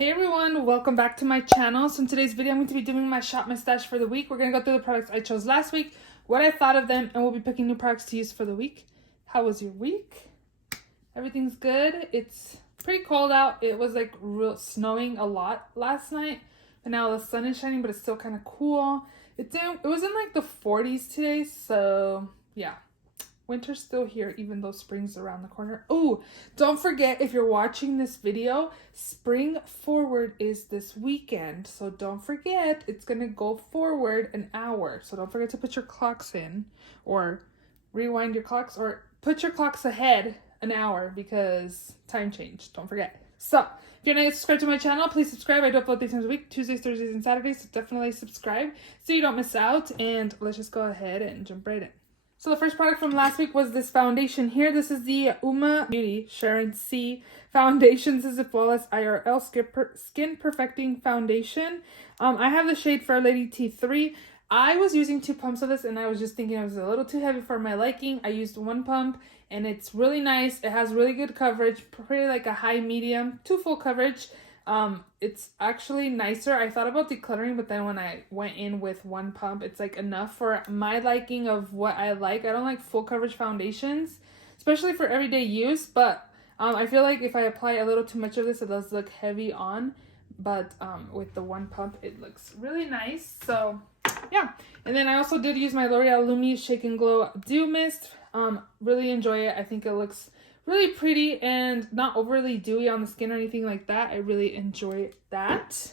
Hey everyone, welcome back to my channel. So in today's video, I'm going to be doing my shop mustache for the week. We're going to go through the products I chose last week, what I thought of them, and we'll be picking new products to use for the week. How was your week? Everything's good. It's pretty cold out. It was like real snowing a lot last night, and now the sun is shining, but it's still kind of cool. It was in like the 40s today, so yeah. Winter's still here, even though spring's around the corner. Oh, don't forget, if you're watching this video, Spring Forward is this weekend. So don't forget, it's going to go forward an hour. So don't forget to put your clocks in, or rewind your clocks, or put your clocks ahead an hour because time changed. Don't forget. So if you're not yet subscribed to my channel, please subscribe. I do upload 3 times a week, Tuesdays, Thursdays, and Saturdays. So definitely subscribe so you don't miss out. And let's just go ahead and jump right in. So the first product from last week was this foundation here. This is the Uoma Beauty Sharon C foundation. This is a flawless IRL skin perfecting foundation. I have the shade Fair Lady T3. I was using 2 pumps of this and I was just thinking it was a little too heavy for my liking. I used 1 pump and it's really nice. It has really good coverage, pretty like a high medium to full coverage. It's actually nicer. I thought about decluttering, but then when I went in with 1 pump, it's like enough for my liking of what I like. I don't like full coverage foundations, especially for everyday use, but I feel like if I apply a little too much of this, it does look heavy on, but with the 1 pump, it looks really nice. So yeah, and then I also did use my L'Oreal Lumi Shake and Glow Dew Mist. Really enjoy it. I think it looks really pretty and not overly dewy on the skin or anything like that. I really enjoy that.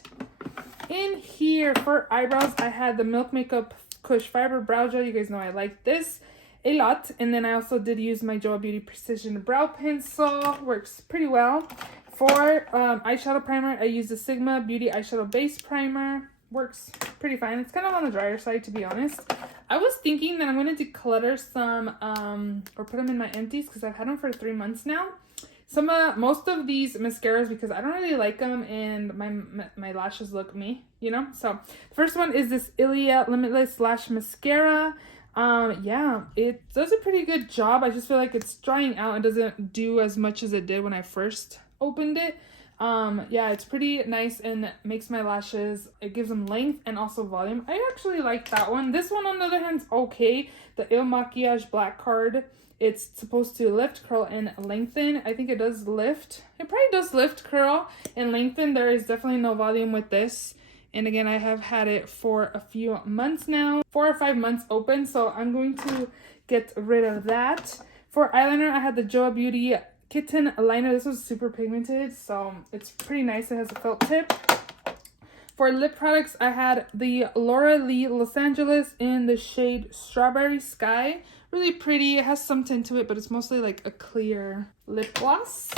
In here for eyebrows, I had the Milk Makeup Kush Fiber Brow Gel. You guys know I like this a lot. And then I also did use my JOAH Beauty Precision Brow Pencil. Works pretty well. For eyeshadow primer, I used the Sigma Beauty Eyeshadow Base Primer. Works pretty fine. It's kind of on the drier side, to be honest. I was thinking that I'm going to declutter some or put them in my empties because I've had them for 3 months now. Most of these mascaras, because I don't really like them and my lashes look me, you know. So the first one is this Ilia Limitless Lash Mascara. Yeah, it does a pretty good job. I just feel like it's drying out and doesn't do as much as it did when I first opened it. Yeah, it's pretty nice and makes my lashes, it gives them length and also volume. I actually like that one. This one, on the other hand, is okay. The Il Makiage Black Card, it's supposed to lift, curl, and lengthen. I think it does lift. It probably does lift, curl, and lengthen. There is definitely no volume with this. And again, I have had it for a few months now, 4 or 5 months open, so I'm going to get rid of that. For eyeliner, I had the JOAH Beauty Kitten liner. This was super pigmented, so it's pretty nice. It has a felt tip. For lip products, I had the Laura Lee Los Angeles in the shade Strawberry Sky. Really pretty. It has some tint to it, but it's mostly like a clear lip gloss.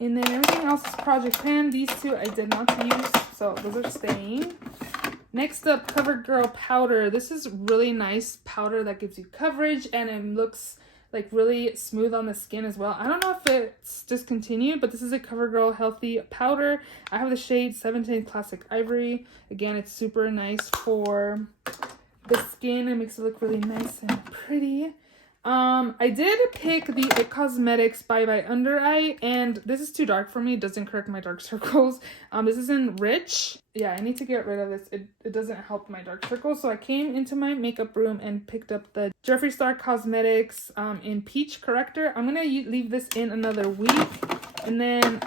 And then everything else is Project Pan. These 2 I did not use, so those are staying. Next up, CoverGirl powder. This is really nice powder that gives you coverage and it looks like really smooth on the skin as well. I don't know if it's discontinued, but this is a CoverGirl Healthy Powder. I have the shade 710 Classic Ivory. Again, it's super nice for the skin. It makes it look really nice and pretty. I did pick the IT Cosmetics Bye Bye Under Eye, and this is too dark for me. It doesn't correct my dark circles. This is in Rich. Yeah, I need to get rid of this. It doesn't help my dark circles. So I came into my makeup room and picked up the Jeffree Star Cosmetics in Peach Corrector. I'm gonna leave this in another week. And then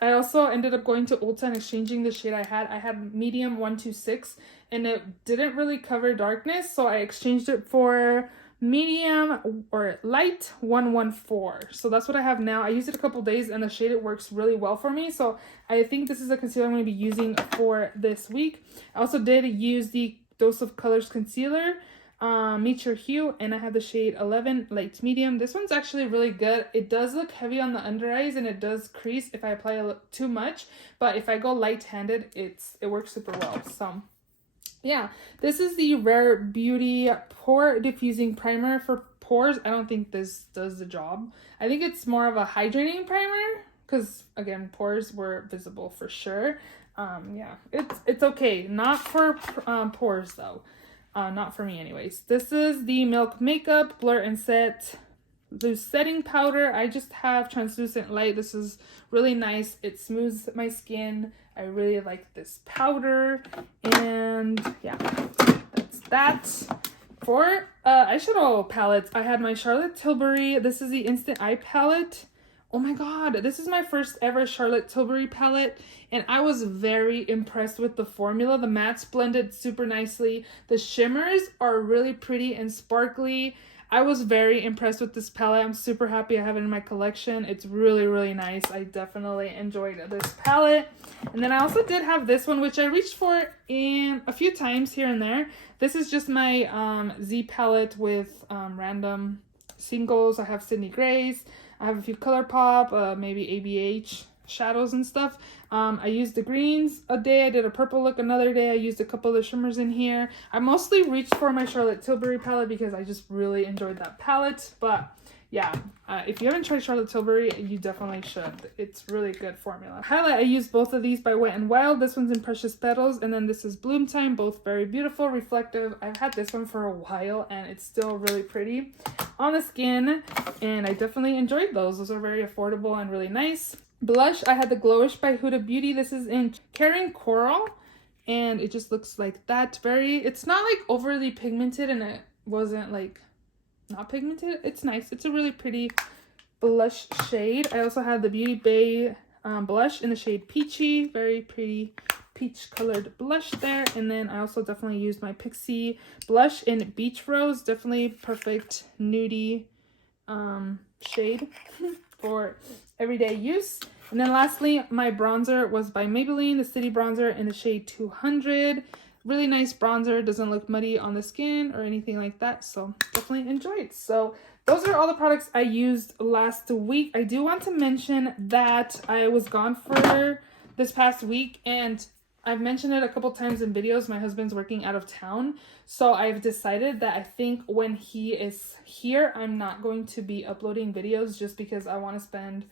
I also ended up going to Ulta and exchanging the shade I had. I had medium 126 and it didn't really cover darkness, so I exchanged it for medium or light 114. So that's what I have now. I used it a couple days and the shade, it works really well for me. So I think this is a concealer I'm going to be using for this week. I also did use the Dose of Colors concealer, Meet Your Hue, and I have the shade 11 light medium. This one's actually really good. It does look heavy on the under eyes and it does crease if I apply too much, but if I go light-handed, it works super well. So yeah, this is the Rare Beauty Pore Diffusing Primer for pores. I don't think this does the job. I think it's more of a hydrating primer because, again, pores were visible for sure. Yeah, it's okay. Not for pores, though. Not for me anyways. This is the Milk Makeup Blur and Set loose setting powder. I just have translucent light. This is really nice. It smooths my skin. I really like this powder. And yeah, that's that. For eyeshadow palettes, I had my Charlotte Tilbury. This is the Instant Eye palette. Oh my god, this is my first ever Charlotte Tilbury palette, and I was very impressed with the formula. The mattes blended super nicely. The shimmers are really pretty and sparkly. I was very impressed with this palette. I'm super happy I have it in my collection. It's really, really nice. I definitely enjoyed this palette. And then I also did have this one, which I reached for in a few times here and there. This is just my Z palette with random singles. I have Sydney Grace. I have a few ColourPop, maybe ABH shadows and stuff. I used the greens a day. I did a purple look another day. I used a couple of shimmers in here. I mostly reached for my Charlotte Tilbury palette because I just really enjoyed that palette. But yeah, if you haven't tried Charlotte Tilbury, you definitely should. It's really good formula. Highlight, I used both of these by Wet n Wild. This one's in Precious Petals, and then this is Bloom Time. Both very beautiful, reflective. I've had this one for a while, and it's still really pretty on the skin, and I definitely enjoyed those. Those are very affordable and really nice. Blush, I had the Glowish by Huda Beauty. This is in Caring Coral, and it just looks like that. It's not like overly pigmented, and it wasn't like not pigmented. It's nice. It's a really pretty blush shade. I also had the Beauty Bay blush in the shade Peachy. Very pretty peach colored blush there. And then I also definitely used my Pixie blush in Beach Rose. Definitely perfect nudie shade for everyday use. And then lastly, my bronzer was by Maybelline, the City Bronzer in the shade 200. Really nice bronzer, doesn't look muddy on the skin or anything like that, so definitely enjoyed. So those are all the products I used last week. I do want to mention that I was gone for this past week, and I've mentioned it a couple times in videos. My husband's working out of town, so I've decided that I think when he is here, I'm not going to be uploading videos just because I want to spend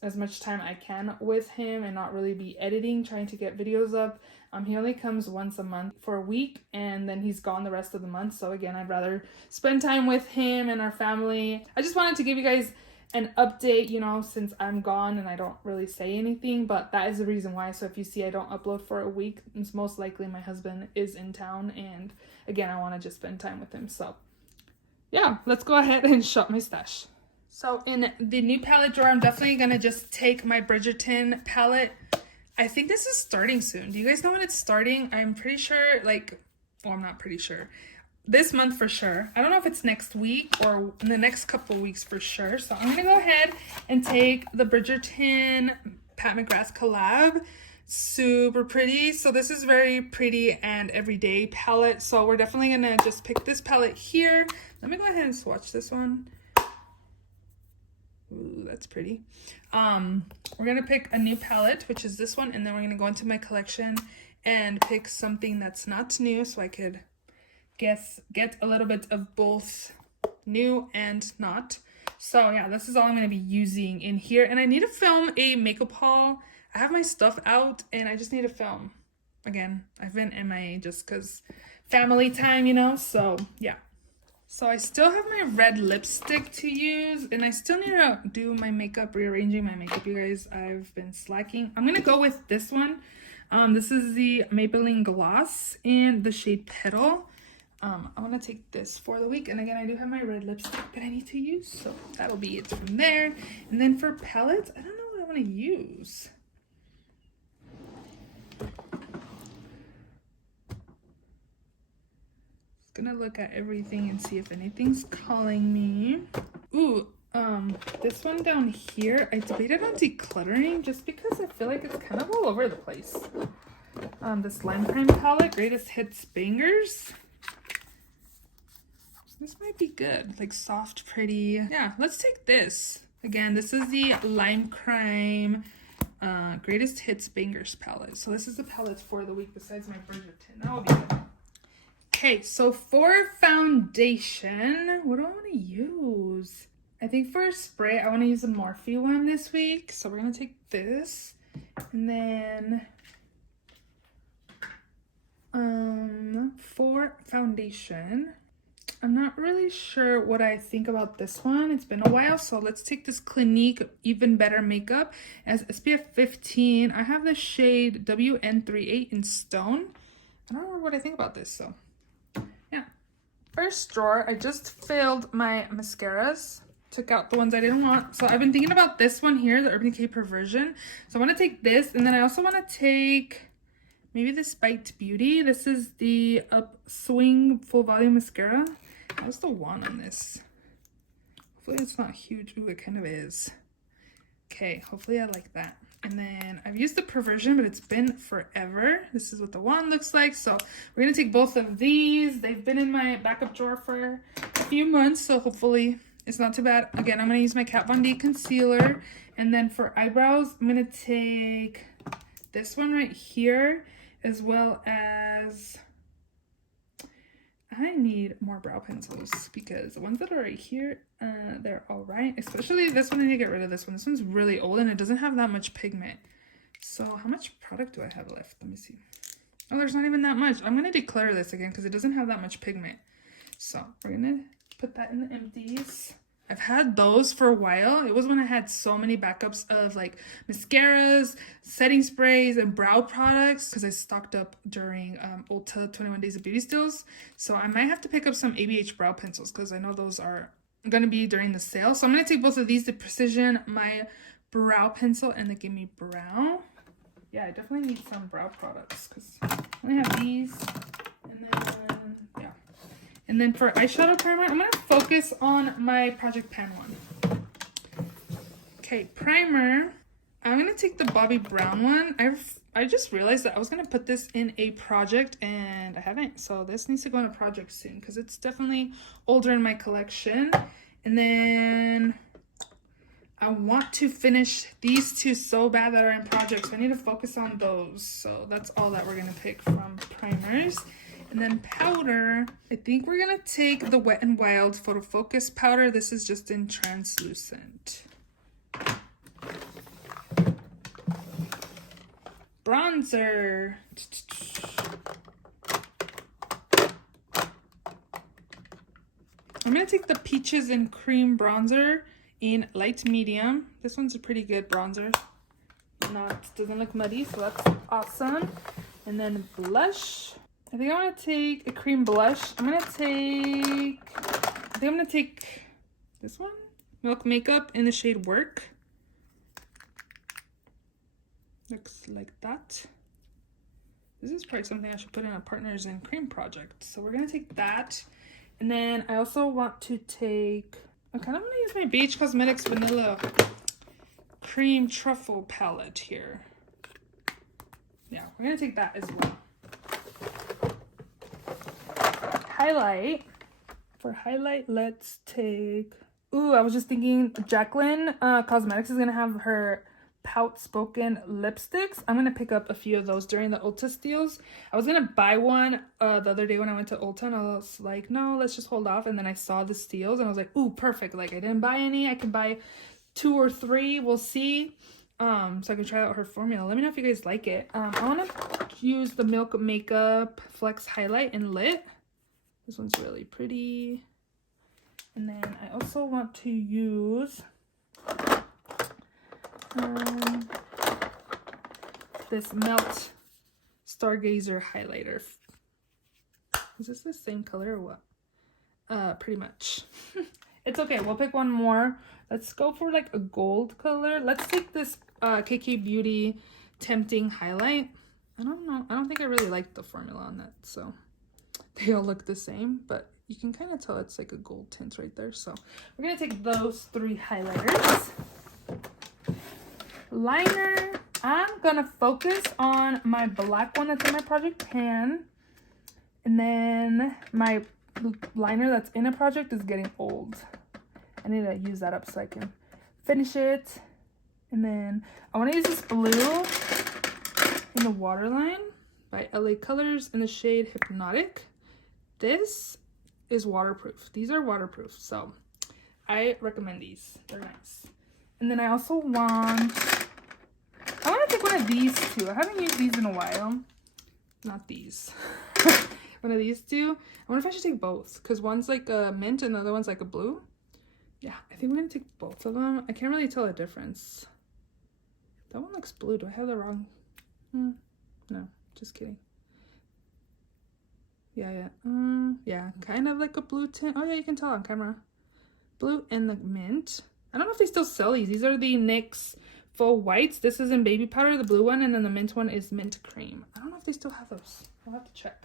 as much time I can with him and not really be editing, trying to get videos up. He only comes once a month for a week, and then he's gone the rest of the month. So again, I'd rather spend time with him and our family. I just wanted to give you guys an update, you know, since I'm gone and I don't really say anything, but that is the reason why. So if you see I don't upload for a week, it's most likely my husband is in town, and again, I want to just spend time with him. So yeah, let's go ahead and shop my stash. So in the new palette drawer, I'm definitely going to just take my Bridgerton palette. I think this is starting soon. Do you guys know when it's starting? I'm pretty sure, I'm not pretty sure. This month for sure. I don't know if it's next week or in the next couple of weeks for sure. So I'm going to go ahead and take the Bridgerton Pat McGrath collab. Super pretty. So this is very pretty and everyday palette. So we're definitely going to just pick this palette here. Let me go ahead and swatch this one. Ooh, that's pretty. We're gonna pick a new palette, which is this one, and then we're gonna go into my collection and pick something that's not new, so I could get a little bit of both new and not. So yeah, this is all I'm gonna be using in here, and I need to film a makeup haul. I have my stuff out, and I just need to film. Again, I've been MIA just because family time, you know. So yeah. So I still have my red lipstick to use, and I still need to do my makeup, rearranging my makeup, you guys. I've been slacking. I'm going to go with this one. This is the Maybelline Gloss in the shade Petal. I want to take this for the week, and again, I do have my red lipstick that I need to use, so that'll be it from there. And then for palettes, I don't know what I want to use. Gonna look at everything and see if anything's calling me. Ooh, this one down here, I debated on decluttering just because I feel like it's kind of all over the place. This Lime Crime palette, Greatest Hits Bangers. This might be good, like soft, pretty. Yeah, let's take this. Again, this is the Lime Crime Greatest Hits Bangers palette. So this is the palette for the week besides my Bridgerton. That will be good. Okay, so for foundation, what do I want to use? I think for a spray, I want to use the Morphe one this week. So we're going to take this. And then for foundation, I'm not really sure what I think about this one. It's been a while, so let's take this Clinique Even Better Makeup as SPF 15. I have the shade WN38 in Stone. I don't know what I think about this, so yeah. First drawer, I just filled my mascaras. Took out the ones I didn't want. So I've been thinking about this one here, the Urban Decay Perversion. So I want to take this, and then I also want to take maybe this Bite Beauty. This is the Upswing Full Volume Mascara. What's the wand on this? Hopefully it's not huge. Ooh, it kind of is. Okay, hopefully I like that. And then I've used the Perversion, but it's been forever. This is what the wand looks like. So we're gonna take both of these. They've been in my backup drawer for a few months, so hopefully it's not too bad. Again, I'm gonna use my Kat Von D concealer. And then for eyebrows, I'm gonna take this one right here, as well as I need more brow pencils because the ones that are right here, they're all right. Especially this one, I need to get rid of this one. This one's really old and it doesn't have that much pigment. So how much product do I have left? Let me see. Oh, there's not even that much. I'm going to declare this again because it doesn't have that much pigment. So we're going to put that in the empties. I've had those for a while. It was when I had so many backups of like mascaras, setting sprays, and brow products because I stocked up during Ulta 21 Days of Beauty Steals. So I might have to pick up some ABH brow pencils because I know those are going to be during the sale. So I'm going to take both of these, the Precision, my brow pencil, and the Gimme Brow. Yeah, I definitely need some brow products because I only have these. And then, yeah. And then for eyeshadow primer, I'm going to focus on my Project Pan one. Okay, primer. I'm going to take the Bobbi Brown one. I just realized that I was going to put this in a project and I haven't. So this needs to go in a project soon because it's definitely older in my collection. And then I want to finish these two so bad that are in projects. So I need to focus on those. So that's all that we're going to pick from primers. And then powder, I think we're going to take the Wet n Wild Photo Focus powder. This is just in translucent. Bronzer. I'm going to take the Peaches and Cream bronzer in light medium. This one's a pretty good bronzer. Doesn't look muddy, so that's awesome. And then blush. I think I want to take a cream blush. I'm going to take this one. Milk Makeup in the shade Work. Looks like that. This is probably something I should put in a Partners in Cream project. So we're going to take that. And then I also want to take, I kind of want to use my BH Cosmetics Vanilla Cream Truffle palette here. Yeah, we're going to take that as well. Highlight. For highlight, let's take, ooh, I was just thinking Jaclyn Cosmetics is going to have her Pout Spoken lipsticks. I'm going to pick up a few of those during the Ulta steals. I was going to buy one the other day when I went to Ulta and I was like, no, let's just hold off. And then I saw the steals and I was like, ooh, perfect. Like I didn't buy any. I can buy 2 or 3. We'll see. So I can try out her formula. Let me know if you guys like it. I want to use the Milk Makeup Flex Highlight in Lit. This one's really pretty. And then I also want to use this Melt Stargazer highlighter. Is this the same color or what? Pretty much. It's okay, we'll pick one more. Let's go for like a gold color. Let's take this KK Beauty Tempting highlight. I don't know, I don't think I really like the formula on that, so they all look the same, but you can kind of tell it's like a gold tint right there. So we're gonna take those 3 highlighters. Liner, I'm gonna focus on my black one that's in my Project Pan, and then my liner that's in a project is getting old. I need to use that up so I can finish it. And then I want to use this blue in the Waterline by LA Colors in the shade Hypnotic. This is waterproof. These are waterproof, so I recommend these. They're nice. And then I also want to take one of these too. I haven't used these in a while. Not these. one of these two. I wonder if I should take both because one's like a mint and the other one's like a blue. Yeah, I think we're gonna take both of them. I can't really tell the difference. That one looks blue. Do I have the wrong? No, just kidding. Yeah. Yeah, kind of like a blue tint. Oh yeah, you can tell on camera. Blue and the mint. I don't know if they still sell these. These are the NYX Full Whites. This is in baby powder, the blue one, and then the mint one is mint cream. I don't know if they still have those. I'll have to check.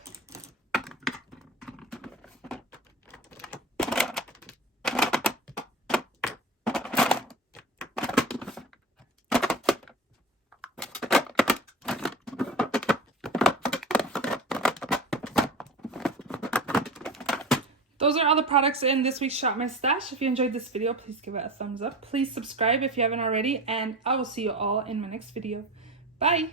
Those are all the products in this week's Shop My Stash. If you enjoyed this video, please give it a thumbs up. Please subscribe if you haven't already, and I will see you all in my next video. Bye!